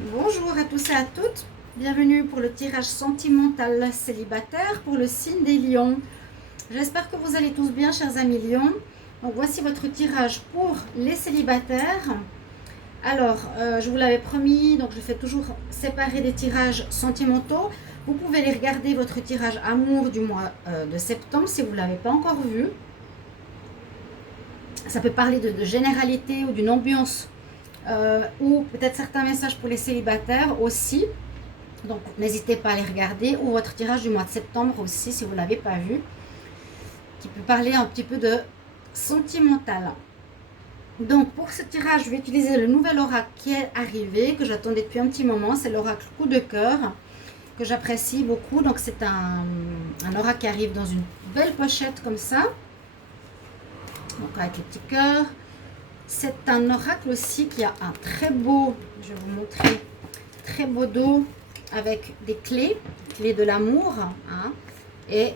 Bonjour à tous et à toutes, bienvenue pour le tirage sentimental célibataire pour le signe des lions. J'espère que vous allez tous bien, chers amis lions. Donc voici votre tirage pour les célibataires. Alors, je vous l'avais promis, donc je fais toujours séparer des tirages sentimentaux. Vous pouvez les regarder, votre tirage amour du mois de septembre, si vous ne l'avez pas encore vu. Ça peut parler de généralité ou d'une ambiance ou peut-être certains messages pour les célibataires aussi. Donc n'hésitez pas à les regarder, ou votre tirage du mois de septembre aussi si vous ne l'avez pas vu, qui peut parler un petit peu de sentimental. Donc pour ce tirage, je vais utiliser le nouvel oracle qui est arrivé, que j'attendais depuis un petit moment. C'est l'oracle coup de cœur, que j'apprécie beaucoup. Donc c'est un oracle qui arrive dans une belle pochette comme ça, donc avec les petits cœurs. C'est un oracle aussi qui a un très beau, je vais vous montrer, très beau dos avec des clés de l'amour, hein, et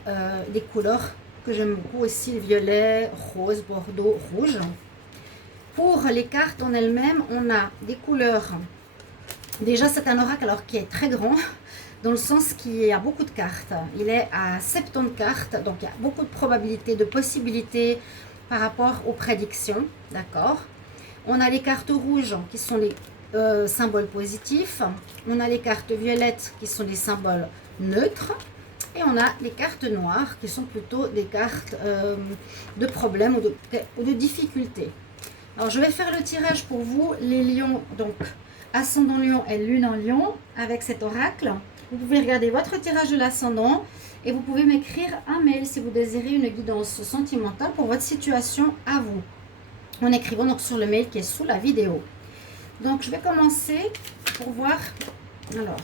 des couleurs que j'aime beaucoup aussi, violet, rose, bordeaux, rouge. Pour les cartes en elles-mêmes, on a des couleurs. Déjà, c'est un oracle alors qui est très grand, dans le sens qu'il y a beaucoup de cartes. Il est à 70 cartes, donc il y a beaucoup de probabilités, de possibilités par rapport aux prédictions, d'accord. On a les cartes rouges qui sont les symboles positifs. On a les cartes violettes qui sont les symboles neutres. Et on a les cartes noires qui sont plutôt des cartes de problèmes ou de difficultés. Alors je vais faire le tirage pour vous, les lions, donc ascendant lion et lune en lion, avec cet oracle. Vous pouvez regarder votre tirage de l'ascendant et vous pouvez m'écrire un mail si vous désirez une guidance sentimentale pour votre situation à vous, en écrivant donc sur le mail qui est sous la vidéo. Donc je vais commencer pour voir alors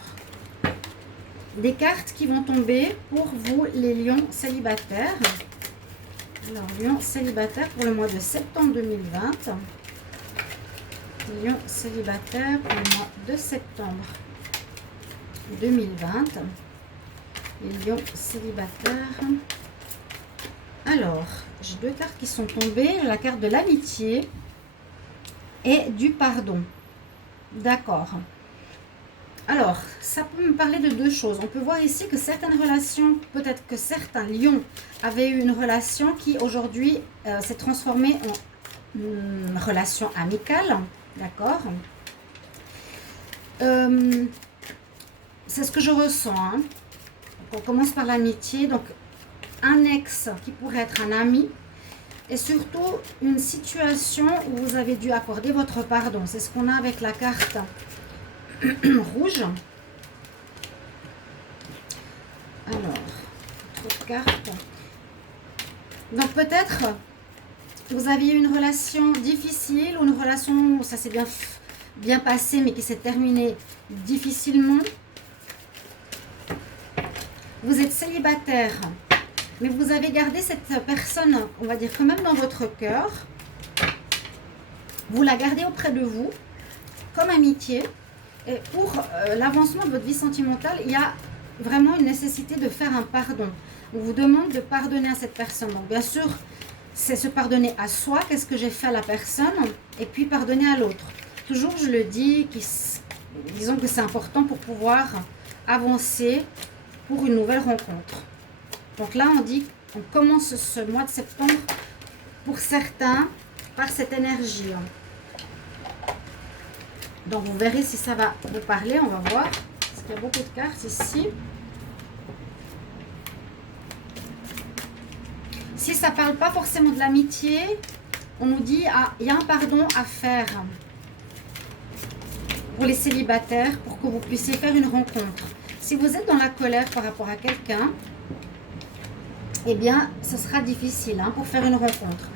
des cartes qui vont tomber pour vous les lions célibataires. Alors lions célibataires pour le mois de septembre 2020. Lions célibataires pour le mois de septembre 2020. Les lions célibataires. Alors, j'ai deux cartes qui sont tombées. La carte de l'amitié et du pardon. D'accord. Alors, ça peut me parler de deux choses. On peut voir ici que certaines relations, peut-être que certains lions avaient eu une relation qui aujourd'hui s'est transformée en une relation amicale. D'accord. C'est ce que je ressens. Hein. On commence par l'amitié. Donc, un ex qui pourrait être un ami. Et surtout, une situation où vous avez dû accorder votre pardon. C'est ce qu'on a avec la carte rouge. Alors, autre carte. Donc peut-être vous aviez une relation difficile ou une relation où ça s'est bien passé mais qui s'est terminée difficilement. Vous êtes célibataire, mais vous avez gardé cette personne, on va dire quand même dans votre cœur. Vous la gardez auprès de vous comme amitié. Et pour l'avancement de votre vie sentimentale, il y a vraiment une nécessité de faire un pardon. On vous demande de pardonner à cette personne. Donc bien sûr, c'est se pardonner à soi, qu'est-ce que j'ai fait à la personne, et puis pardonner à l'autre. Toujours, je le dis, disons que c'est important pour pouvoir avancer pour une nouvelle rencontre. Donc là, on dit qu'on commence ce mois de septembre, pour certains, par cette énergie. Donc vous verrez si ça va vous parler, on va voir. Parce qu'il y a beaucoup de cartes ici. Si ça ne parle pas forcément de l'amitié, on nous dit il y a un pardon à faire pour les célibataires pour que vous puissiez faire une rencontre. Si vous êtes dans la colère par rapport à quelqu'un, eh bien, ce sera difficile pour faire une rencontre.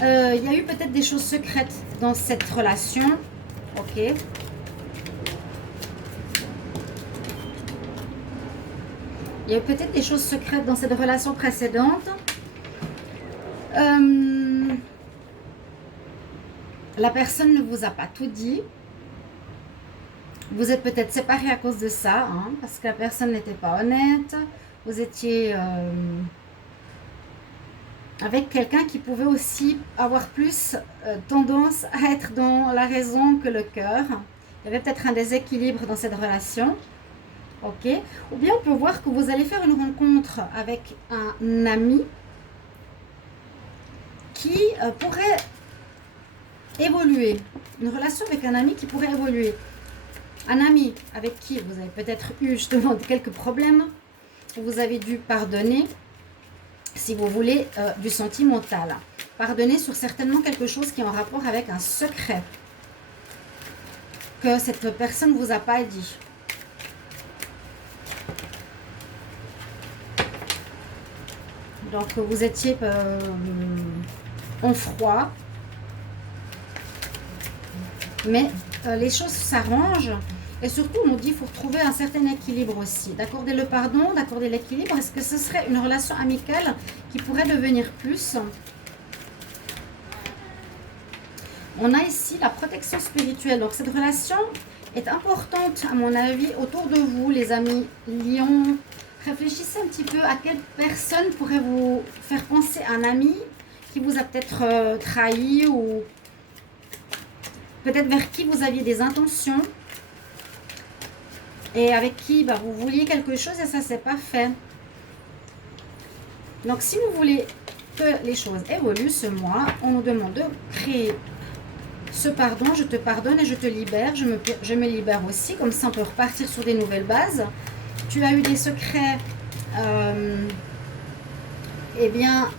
Il y a eu peut-être des choses secrètes dans cette relation. Ok. Il y a peut-être des choses secrètes dans cette relation précédente. La personne ne vous a pas tout dit. Vous êtes peut-être séparés à cause de ça, parce que la personne n'était pas honnête. Vous étiez avec quelqu'un qui pouvait aussi avoir plus tendance à être dans la raison que le cœur. Il y avait peut-être un déséquilibre dans cette relation. Ok. Ou bien on peut voir que vous allez faire une rencontre avec un ami qui pourrait évoluer. Une relation avec un ami qui pourrait évoluer. Un ami avec qui vous avez peut-être eu justement quelques problèmes. Vous avez dû pardonner, si vous voulez, du sentimental. Pardonner sur certainement quelque chose qui est en rapport avec un secret que cette personne ne vous a pas dit. Donc vous étiez en froid, mais les choses s'arrangent. Et surtout, on nous dit qu'il faut retrouver un certain équilibre aussi. D'accorder le pardon, d'accorder l'équilibre. Est-ce que ce serait une relation amicale qui pourrait devenir plus? On a ici la protection spirituelle. Donc cette relation est importante à mon avis autour de vous, les amis lions. Réfléchissez un petit peu à quelle personne pourrait vous faire penser à un ami qui vous a peut-être trahi ou peut-être vers qui vous aviez des intentions et avec qui vous vouliez quelque chose et ça ne s'est pas fait. Donc si vous voulez que les choses évoluent ce mois, on nous demande de créer ce pardon. Je te pardonne et je te libère. Je me libère aussi, comme ça on peut repartir sur des nouvelles bases. Tu as eu des secrets, eh bien,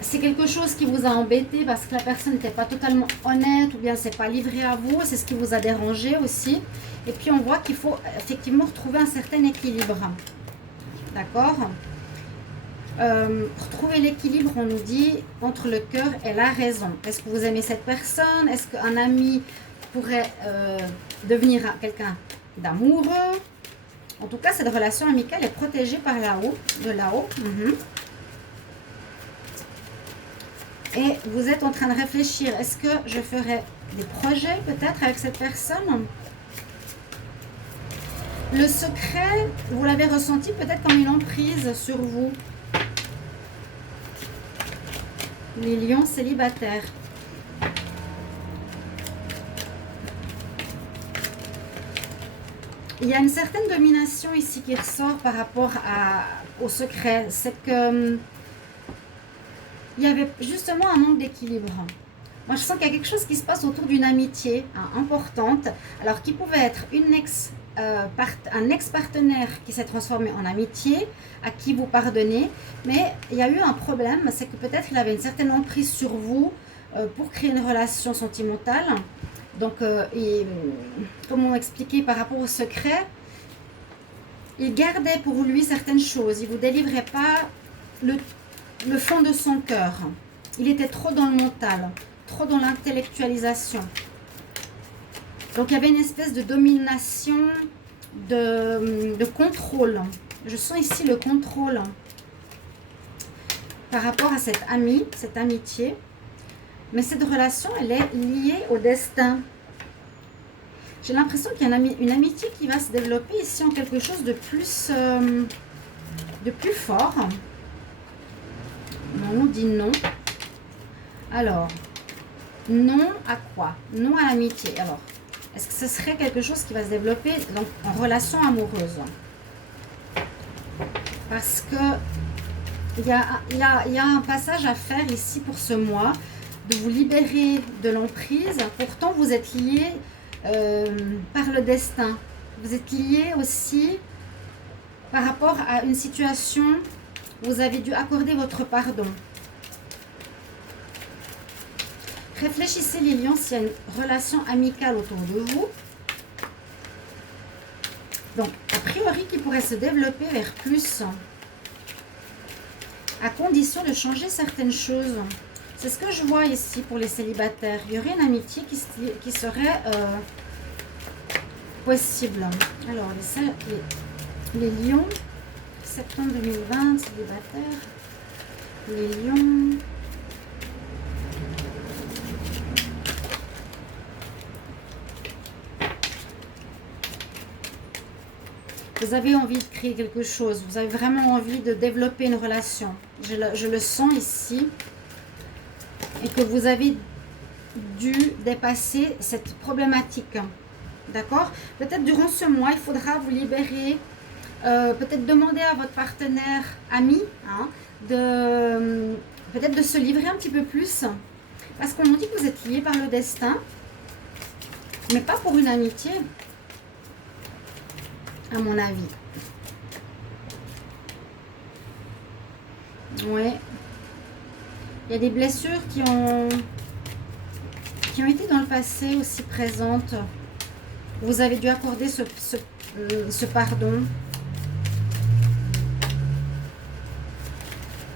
c'est quelque chose qui vous a embêté parce que la personne n'était pas totalement honnête ou bien c'est pas livré à vous, c'est ce qui vous a dérangé aussi. Et puis on voit qu'il faut effectivement retrouver un certain équilibre. D'accord? Retrouver l'équilibre, on nous dit, entre le cœur et la raison. Est-ce que vous aimez cette personne? Est-ce qu'un ami pourrait devenir quelqu'un d'amoureux? En tout cas, cette relation amicale est protégée par là-haut, de là-haut. Et vous êtes en train de réfléchir, est-ce que je ferai des projets peut-être avec cette personne? Le secret, vous l'avez ressenti peut-être comme une emprise sur vous. Les lions célibataires. Il y a une certaine domination ici qui ressort par rapport au secret. C'est que il y avait justement un manque d'équilibre. Moi, je sens qu'il y a quelque chose qui se passe autour d'une amitié importante. Alors, qui pouvait être un ex-partenaire qui s'est transformé en amitié, à qui vous pardonnez. Mais il y a eu un problème, c'est que peut-être il avait une certaine emprise sur vous pour créer une relation sentimentale. Donc, comment expliquer par rapport au secret, il gardait pour lui certaines choses. Il ne vous délivrait pas le fond de son cœur. Il était trop dans le mental, trop dans l'intellectualisation. Donc, il y avait une espèce de domination, de contrôle. Je sens ici le contrôle par rapport à cette amie, cette amitié. Mais cette relation, elle est liée au destin. J'ai l'impression qu'il y a une amitié qui va se développer ici en quelque chose de plus fort. On nous dit non. Alors, non à quoi? Non à l'amitié. Alors, est-ce que ce serait quelque chose qui va se développer donc, en relation amoureuse? Parce que il y a un passage à faire ici pour ce mois, de vous libérer de l'emprise. Pourtant, vous êtes liés par le destin. Vous êtes liés aussi par rapport à une situation où vous avez dû accorder votre pardon. Réfléchissez les lions s'il y a une relation amicale autour de vous. Donc, a priori, qui pourrait se développer vers plus, à condition de changer certaines choses. C'est ce que je vois ici pour les célibataires. Il y aurait une amitié qui serait possible. Alors, les lions, septembre 2020, célibataires, les lions. Vous avez envie de créer quelque chose, vous avez vraiment envie de développer une relation. Je le sens ici. Et que vous avez dû dépasser cette problématique. D'accord? Peut-être durant ce mois, il faudra vous libérer, peut-être demander à votre partenaire ami, hein, peut-être de se livrer un petit peu plus. Parce qu'on nous dit que vous êtes liés par le destin, mais pas pour une amitié, à mon avis. Ouais. Il y a des blessures qui ont été dans le passé aussi présentes. Vous avez dû accorder ce pardon.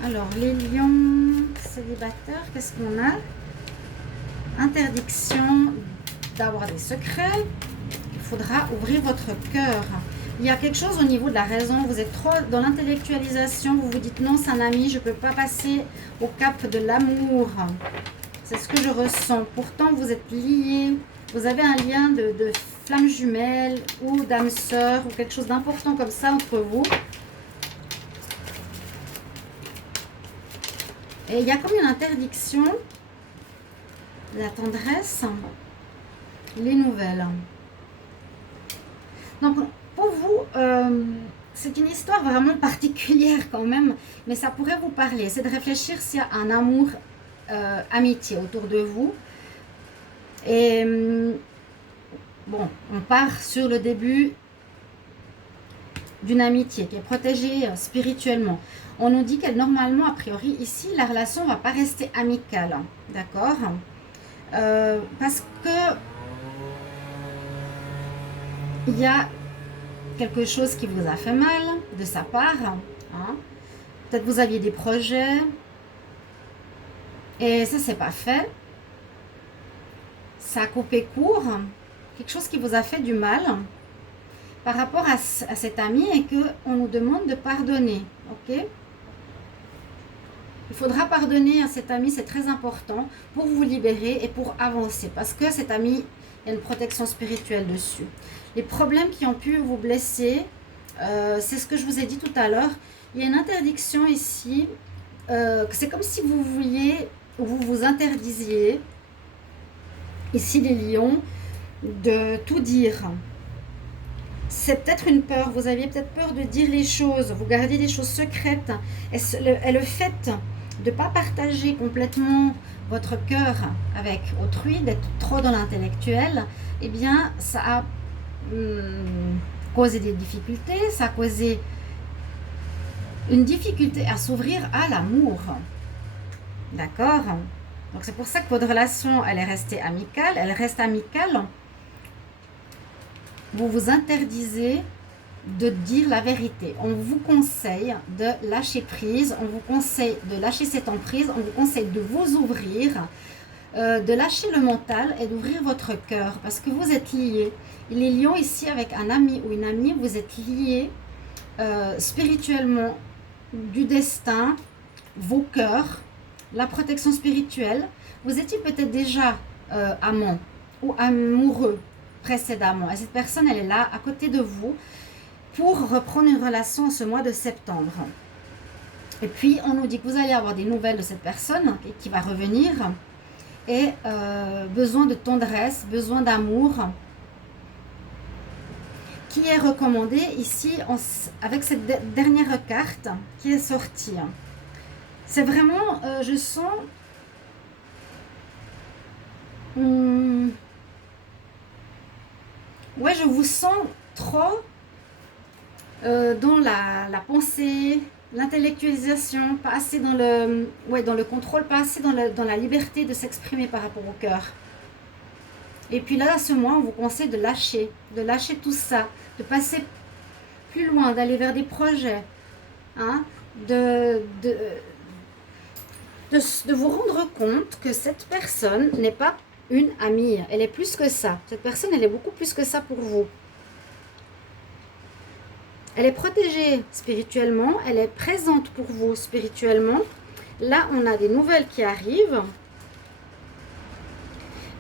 Alors, les lions célibataires, qu'est-ce qu'on a? Interdiction d'avoir des secrets. Il faudra ouvrir votre cœur. Il y a quelque chose au niveau de la raison. Vous êtes trop dans l'intellectualisation. Vous vous dites non, c'est un ami, je ne peux pas passer au cap de l'amour. C'est ce que je ressens. Pourtant, vous êtes liés. Vous avez un lien de flamme jumelle ou d'âme sœur ou quelque chose d'important comme ça entre vous. Et il y a comme une interdiction. La tendresse. Les nouvelles. Donc, pour vous, c'est une histoire vraiment particulière quand même, mais ça pourrait vous parler. C'est de réfléchir s'il y a un amour, amitié autour de vous. Et bon, on part sur le début d'une amitié qui est protégée spirituellement. On nous dit qu'elle, normalement, a priori, ici, la relation ne va pas rester amicale. D'accord? Parce que il y a quelque chose qui vous a fait mal de sa part. Hein? Peut-être vous aviez des projets et ça s'est pas fait. Ça a coupé court. Quelque chose qui vous a fait du mal par rapport à cet ami et qu'on nous demande de pardonner. Ok? Il faudra pardonner à cet ami, c'est très important pour vous libérer et pour avancer. Parce que cet ami, il y a une protection spirituelle dessus. Les problèmes qui ont pu vous blesser, c'est ce que je vous ai dit tout à l'heure. Il y a une interdiction ici. C'est comme si vous vouliez, vous vous interdisiez, ici les lions, de tout dire. C'est peut-être une peur. Vous aviez peut-être peur de dire les choses. Vous gardiez des choses secrètes. Et le fait de ne pas partager complètement votre cœur avec autrui, d'être trop dans l'intellectuel, eh bien, ça a causé des difficultés, ça a causé une difficulté à s'ouvrir à l'amour. D'accord? Donc, c'est pour ça que votre relation, elle est restée amicale, elle reste amicale. Vous vous interdisez de dire la vérité. On vous conseille de lâcher prise, on vous conseille de lâcher cette emprise, on vous conseille de vous ouvrir, de lâcher le mental et d'ouvrir votre cœur parce que vous êtes liés. Les lions ici avec un ami ou une amie, vous êtes liés spirituellement du destin, vos cœurs, la protection spirituelle. Vous étiez peut-être déjà amant ou amoureux précédemment et cette personne, elle est là à côté de vous pour reprendre une relation ce mois de septembre. Et puis, on nous dit que vous allez avoir des nouvelles de cette personne qui va revenir et besoin de tendresse, besoin d'amour qui est recommandé ici avec cette dernière carte qui est sortie. C'est vraiment, je sens... ouais, je vous sens trop dans la pensée, l'intellectualisation, pas assez dans le contrôle, pas assez dans la liberté de s'exprimer par rapport au cœur. Et puis là, à ce mois, on vous conseille de lâcher tout ça, de passer plus loin, d'aller vers des projets, hein, de vous rendre compte que cette personne n'est pas une amie, elle est plus que ça. Cette personne, elle est beaucoup plus que ça pour vous. Elle est protégée spirituellement, elle est présente pour vous spirituellement. Là, on a des nouvelles qui arrivent.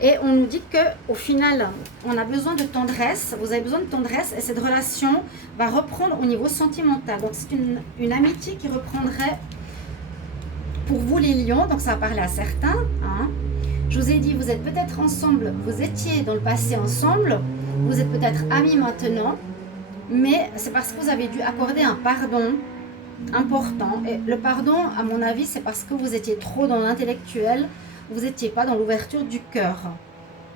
Et on nous dit qu'au final, on a besoin de tendresse. Vous avez besoin de tendresse et cette relation va reprendre au niveau sentimental. Donc, c'est une amitié qui reprendrait pour vous les lions. Donc, ça va parler à certains. Hein. Je vous ai dit, vous êtes peut-être ensemble. Vous étiez dans le passé ensemble. Vous êtes peut-être amis maintenant, mais c'est parce que vous avez dû accorder un pardon important. Et le pardon, à mon avis, c'est parce que vous étiez trop dans l'intellectuel, vous n'étiez pas dans l'ouverture du cœur.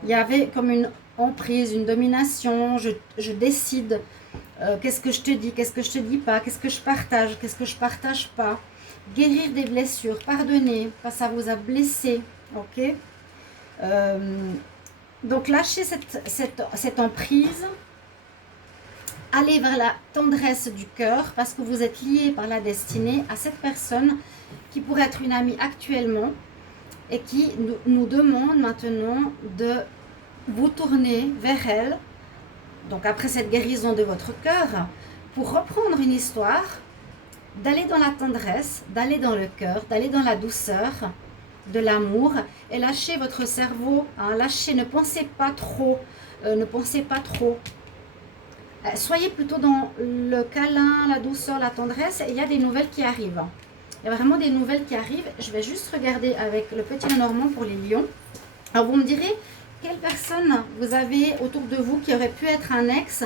Il y avait comme une emprise, une domination, je décide qu'est-ce que je te dis, qu'est-ce que je te dis pas, qu'est-ce que je partage, qu'est-ce que je partage pas. Guérir des blessures, pardonner, parce que ça vous a blessé, ok. Donc lâchez cette emprise, allez vers la tendresse du cœur, parce que vous êtes lié par la destinée à cette personne qui pourrait être une amie actuellement et qui nous demande maintenant de vous tourner vers elle, donc après cette guérison de votre cœur, pour reprendre une histoire, d'aller dans la tendresse, d'aller dans le cœur, d'aller dans la douceur, de l'amour, et lâchez votre cerveau, hein, lâchez, ne pensez pas trop, soyez plutôt dans le câlin, la douceur, la tendresse, et il y a des nouvelles qui arrivent. Il y a vraiment des nouvelles qui arrivent. Je vais juste regarder avec le petit Lenormand pour les lions. Alors vous me direz, quelle personne vous avez autour de vous qui aurait pu être un ex,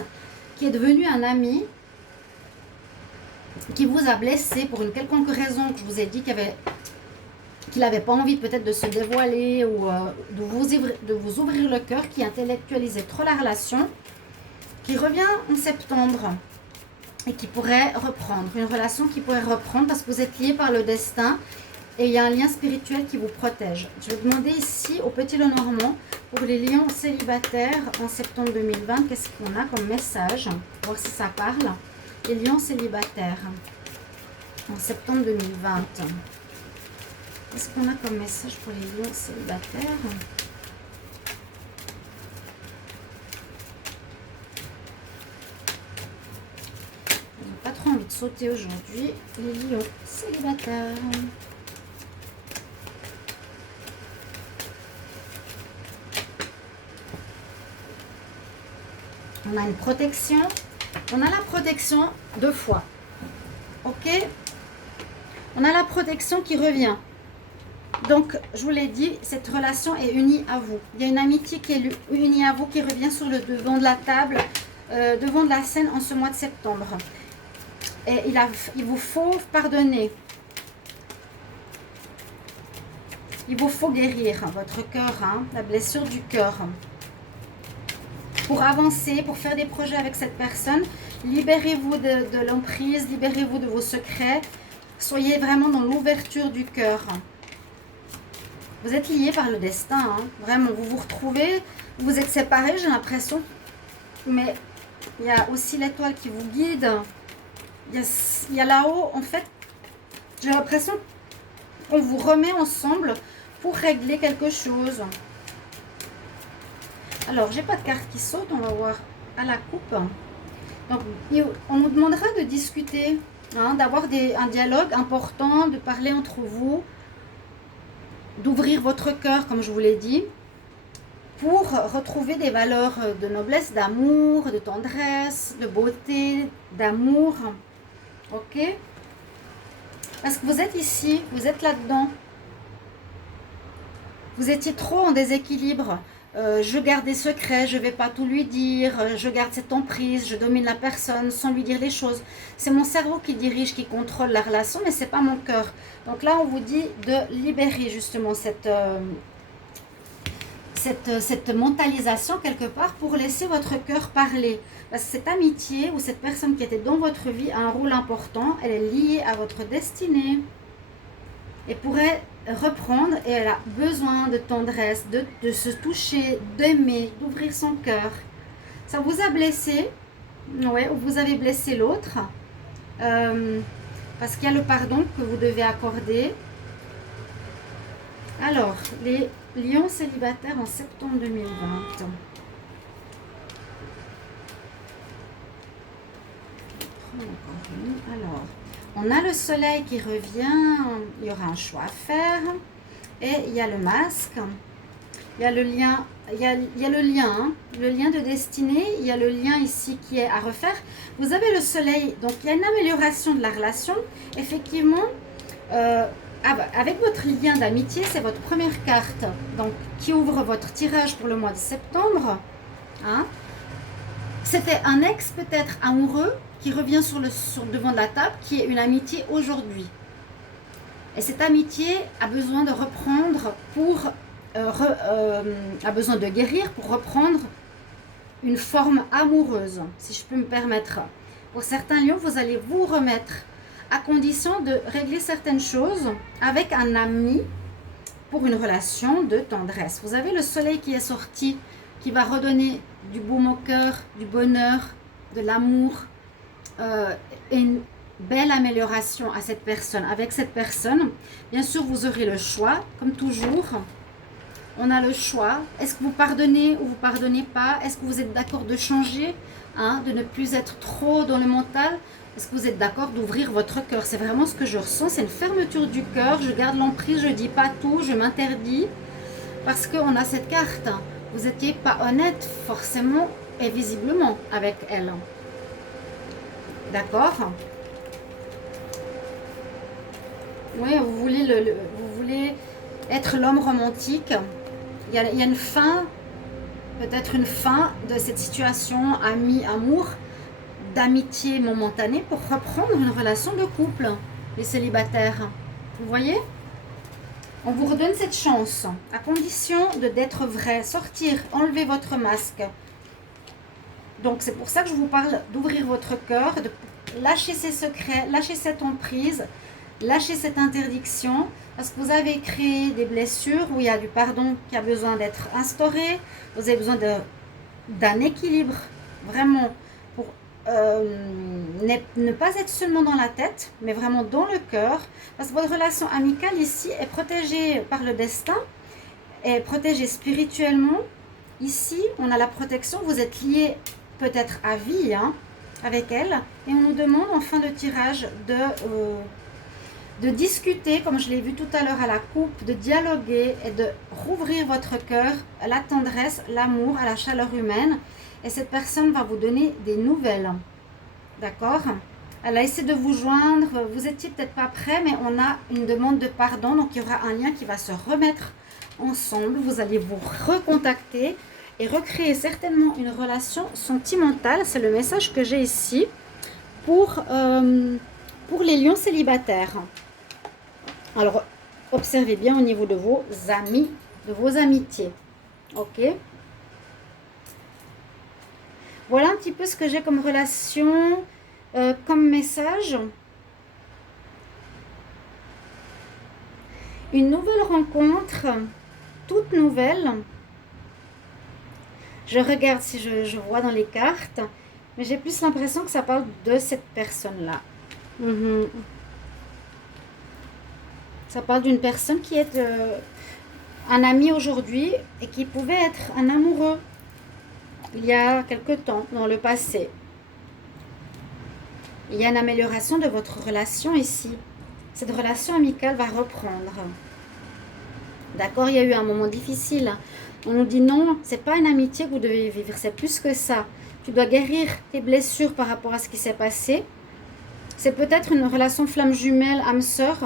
qui est devenu un ami, qui vous a blessé pour une quelconque raison que je vous ai dit qu'il n'avait pas envie peut-être de se dévoiler ou de vous ouvrir le cœur, qui intellectualisait trop la relation, qui revient en septembre et qui pourrait reprendre, une relation qui pourrait reprendre parce que vous êtes liés par le destin et il y a un lien spirituel qui vous protège. Je vais demander ici au petit Lenormand pour les lions célibataires en septembre 2020, qu'est-ce qu'on a comme message, voir si ça parle. Les lions célibataires en septembre 2020. Qu'est-ce qu'on a comme message pour les lions célibataires? J'ai pas trop envie de sauter aujourd'hui. Les lions célibataires. On a une protection. On a la protection 2 fois. Ok? On a la protection qui revient. Donc, je vous l'ai dit, cette relation est unie à vous. Il y a une amitié qui est unie à vous, qui revient sur le devant de la table, devant de la scène en ce mois de septembre. Et il vous faut pardonner. Il vous faut guérir votre cœur, hein, la blessure du cœur. Pour avancer, pour faire des projets avec cette personne, libérez-vous de l'emprise, libérez-vous de vos secrets. Soyez vraiment dans l'ouverture du cœur. Vous êtes liés par le destin, hein. Vraiment, vous vous retrouvez, vous êtes séparés, j'ai l'impression. Mais il y a aussi l'étoile qui vous guide. Il y a là-haut, en fait, j'ai l'impression qu'on vous remet ensemble pour régler quelque chose. Alors, j'ai pas de carte qui saute, on va voir à la coupe. Donc, on nous demandera de discuter, hein, d'avoir un dialogue important, de parler entre vous, d'ouvrir votre cœur, comme je vous l'ai dit, pour retrouver des valeurs de noblesse, d'amour, de tendresse, de beauté, d'amour. Ok? Parce que vous êtes ici, vous êtes là-dedans. Vous étiez trop en déséquilibre. Je garde des secrets, je ne vais pas tout lui dire, je garde cette emprise, je domine la personne sans lui dire les choses. C'est mon cerveau qui dirige, qui contrôle la relation, mais ce n'est pas mon cœur. Donc là, on vous dit de libérer justement cette mentalisation quelque part pour laisser votre cœur parler. Parce que cette amitié ou cette personne qui était dans votre vie a un rôle important, elle est liée à votre destinée et pourrait reprendre, et elle a besoin de tendresse, de se toucher, d'aimer, d'ouvrir son cœur. Ça vous a blessé, ouais, ou vous avez blessé l'autre, parce qu'il y a le pardon que vous devez accorder. Alors, les lions célibataires en septembre 2020. Alors, on a le soleil qui revient, il y aura un choix à faire, et il y a le masque, il y a le lien, le lien de destinée, il y a le lien ici qui est à refaire. Vous avez le soleil, donc il y a une amélioration de la relation, effectivement, avec votre lien d'amitié, c'est votre première carte, donc qui ouvre votre tirage pour le mois de septembre, hein. c'était un ex peut-être amoureux qui revient sur le devant de la table, qui est une amitié aujourd'hui. Et cette amitié a besoin de reprendre a besoin de guérir pour reprendre une forme amoureuse, si je peux me permettre. Pour certains lions, vous allez vous remettre à condition de régler certaines choses avec un ami pour une relation de tendresse. Vous avez le soleil qui est sorti, qui va redonner du baume au cœur, du bonheur, de l'amour, et une belle amélioration à cette personne. Avec cette personne, bien sûr, vous aurez le choix, comme toujours. On a le choix. Est-ce que vous pardonnez ou vous pardonnez pas? Est-ce que vous êtes d'accord de changer, de ne plus être trop dans le mental? Est-ce que vous êtes d'accord d'ouvrir votre cœur? C'est vraiment ce que je ressens, c'est une fermeture du cœur. Je garde l'emprise, je ne dis pas tout, je m'interdis. Parce qu'on a cette carte. Vous n'étiez pas honnête forcément et visiblement avec elle. D'accord? Oui, vous voulez être l'homme romantique. Il y a une fin, peut-être une fin de cette situation ami-amour, d'amitié momentanée pour reprendre une relation de couple, les célibataires. Vous voyez? On vous redonne cette chance, à condition d'être vrai, sortir, enlever votre masque. Donc c'est pour ça que je vous parle d'ouvrir votre cœur, de lâcher ces secrets, lâcher cette emprise, lâcher cette interdiction, parce que vous avez créé des blessures où il y a du pardon qui a besoin d'être instauré. Vous avez besoin d'un équilibre, vraiment, pour ne pas être seulement dans la tête, mais vraiment dans le cœur. Parce que votre relation amicale ici est protégée par le destin, est protégée spirituellement. Ici, on a la protection, vous êtes liés peut-être à vie avec elle. Et on nous demande en fin de tirage de discuter, comme je l'ai vu tout à l'heure à la coupe, de dialoguer et de rouvrir votre cœur à la tendresse, l'amour, à la chaleur humaine. Et cette personne va vous donner des nouvelles. D'accord? Elle a essayé de vous joindre, vous étiez peut-être pas prêt, mais on a une demande de pardon, donc il y aura un lien qui va se remettre ensemble. Vous allez vous recontacter et recréer certainement une relation sentimentale. C'est le message que j'ai ici pour les lions célibataires. Alors, observez bien au niveau de vos amis, de vos amitiés. Ok? Voilà un petit peu ce que j'ai comme relation, comme message. Une nouvelle rencontre, toute nouvelle. Je regarde si je vois dans les cartes, mais j'ai plus l'impression que ça parle de cette personne-là. Ça parle d'une personne qui est un ami aujourd'hui et qui pouvait être un amoureux il y a quelque temps, dans le passé. Il y a une amélioration de votre relation ici. Cette relation amicale va reprendre. D'accord, il y a eu un moment difficile. On nous dit non, c'est pas une amitié que vous devez vivre, c'est plus que ça. Tu dois guérir tes blessures par rapport à ce qui s'est passé. C'est peut-être une relation flamme jumelle, âme sœur,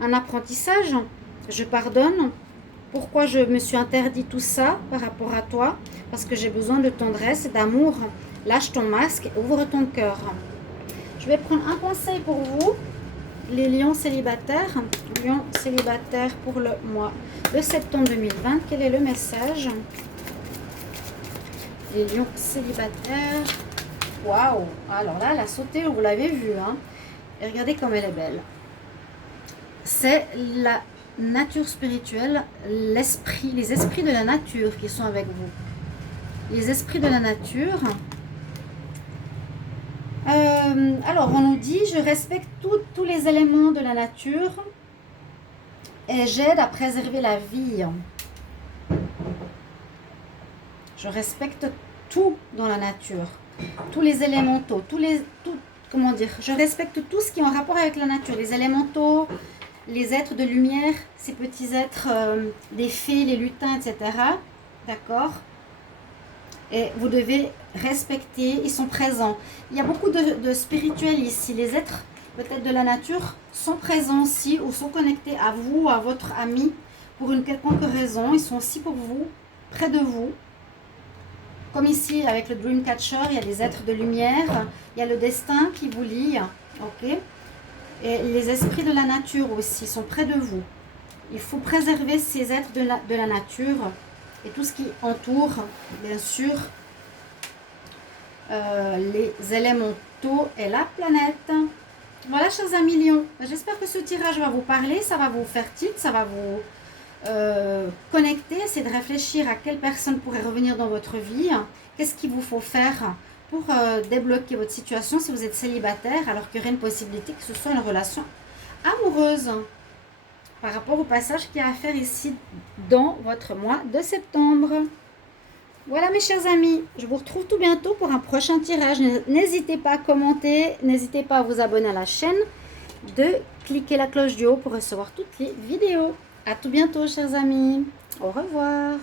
un apprentissage. Je pardonne. Pourquoi je me suis interdit tout ça par rapport à toi? Parce que j'ai besoin de tendresse et d'amour. Lâche ton masque et ouvre ton cœur. Je vais prendre un conseil pour vous, les lions célibataires. Lions célibataires pour le mois de septembre 2020. Quel est le message? Les lions célibataires. Waouh! Alors là, elle a sauté, vous l'avez vu. Et regardez comme elle est belle. C'est la nature spirituelle, l'esprit, les esprits de la nature qui sont avec vous. Les esprits de la nature. Alors, on nous dit, je respecte tous les éléments de la nature et j'aide à préserver la vie. Je respecte tout dans la nature, tous les élémentaux, comment dire, je respecte tout ce qui est en rapport avec la nature, les élémentaux, les êtres de lumière, ces petits êtres, des fées, les lutins, etc. D'accord? Et vous devez respecter, ils sont présents. Il y a beaucoup de spirituels ici. Les êtres, peut-être de la nature, sont présents aussi ou sont connectés à vous, à votre ami, pour une quelconque raison. Ils sont aussi pour vous, près de vous. Comme ici avec le Dreamcatcher, il y a des êtres de lumière, il y a le destin qui vous lie, ok? Et les esprits de la nature aussi sont près de vous. Il faut préserver ces êtres de la nature et tout ce qui entoure, bien sûr, les élémentaux et la planète. Voilà, chers amis lions, j'espère que ce tirage va vous parler, ça va vous faire tilt, ça va vous connecter, c'est de réfléchir à quelle personne pourrait revenir dans votre vie, qu'est-ce qu'il vous faut faire pour débloquer votre situation si vous êtes célibataire, alors qu'il y aurait une possibilité que ce soit une relation amoureuse par rapport au passage qu'il y a à faire ici dans votre mois de septembre. Voilà mes chers amis, je vous retrouve tout bientôt pour un prochain tirage. N'hésitez pas à commenter, n'hésitez pas à vous abonner à la chaîne, de cliquer la cloche du haut pour recevoir toutes les vidéos. À tout bientôt chers amis, au revoir.